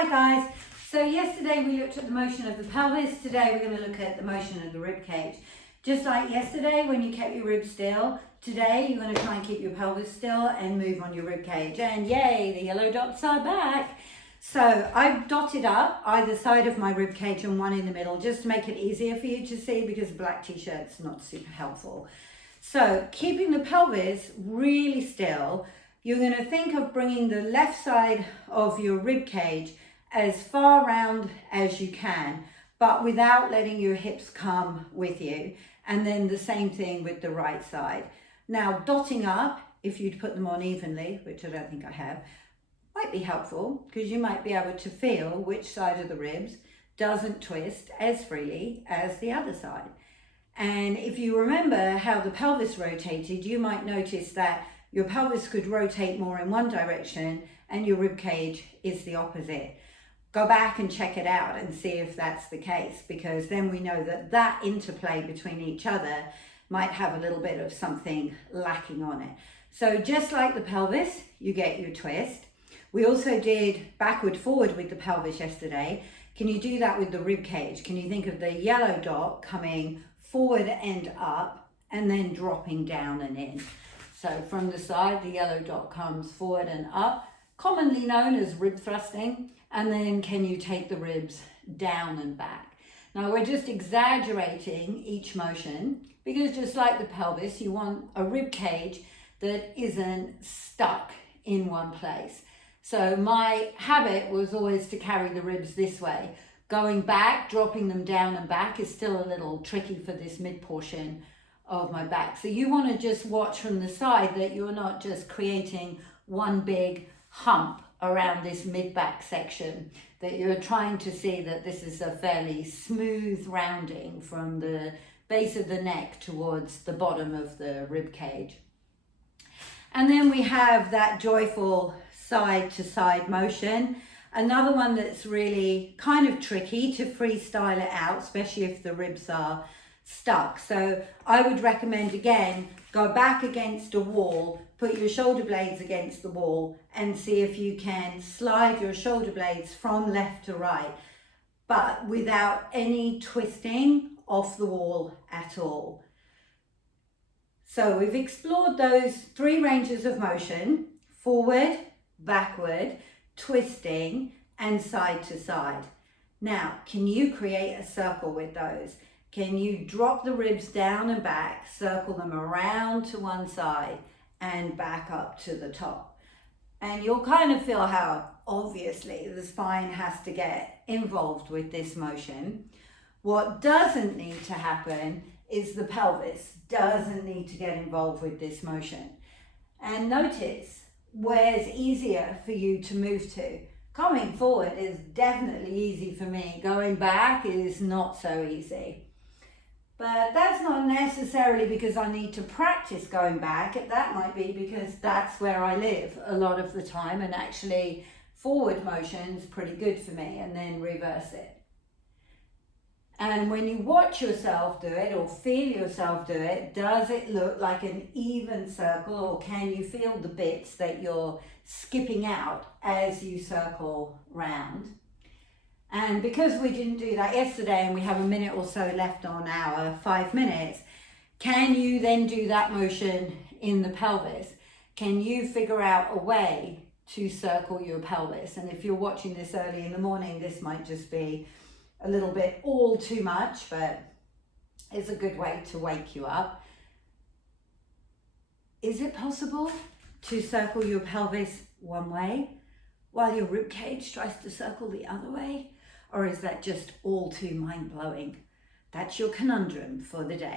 Hi guys, so yesterday we looked at the motion of the pelvis. Today we're going to look at the motion of the rib cage. Just like yesterday when you kept your ribs still, today you're going to try and keep your pelvis still and move on your rib cage. And yay, the yellow dots are back. So I've dotted up either side of my rib cage and one in the middle just to make it easier for you to see because the black t-shirt's not super helpful. So keeping the pelvis really still, you're going to think of bringing the left side of your rib cage as far round as you can, but without letting your hips come with you. And then the same thing with the right side. Now, dotting up, if you'd put them on evenly, which I don't think I have, might be helpful because you might be able to feel which side of the ribs doesn't twist as freely as the other side. And if you remember how the pelvis rotated, you might notice that your pelvis could rotate more in one direction and your rib cage is the opposite. Go back and check it out and see if that's the case, because then we know that that interplay between each other might have a little bit of something lacking on it. So just like the pelvis, you get your twist. We also did backward forward with the pelvis yesterday. Can you do that with the rib cage? Can you think of the yellow dot coming forward and up and then dropping down and in? So from the side, the yellow dot comes forward and up, commonly known as rib thrusting. And then can you take the ribs down and back? Now we're just exaggerating each motion because just like the pelvis, you want a rib cage that isn't stuck in one place. So my habit was always to carry the ribs this way. Going back, dropping them down and back is still a little tricky for this mid portion of my back. So you want to just watch from the side that you're not just creating one big hump around this mid back section, that you're trying to see that this is a fairly smooth rounding from the base of the neck towards the bottom of the rib cage. And then we have that joyful side to side motion. Another one that's really kind of tricky to freestyle it out, especially if the ribs are stuck. So I would recommend, again, go back against a wall, put your shoulder blades against the wall and see if you can slide your shoulder blades from left to right, but without any twisting off the wall at all. So we've explored those three ranges of motion: forward, backward, twisting, and side to side. Now, can you create a circle with those? Can you drop the ribs down and back, circle them around to one side and back up to the top? And you'll kind of feel how obviously the spine has to get involved with this motion. What doesn't need to happen is the pelvis doesn't need to get involved with this motion. And notice where's easier for you to move to. Coming forward is definitely easy for me. Going back is not so easy. But that's not necessarily because I need to practice going back. That might be because that's where I live a lot of the time, and actually forward motion is pretty good for me, and then reverse it. And when you watch yourself do it or feel yourself do it, does it look like an even circle, or can you feel the bits that you're skipping out as you circle round? And because we didn't do that yesterday and we have a minute or so left on our 5 minutes, can you then do that motion in the pelvis? Can you figure out a way to circle your pelvis? And if you're watching this early in the morning, this might just be a little bit all too much, but it's a good way to wake you up. Is it possible to circle your pelvis one way while your rib cage tries to circle the other way? Or is that just all too mind-blowing? That's your conundrum for the day.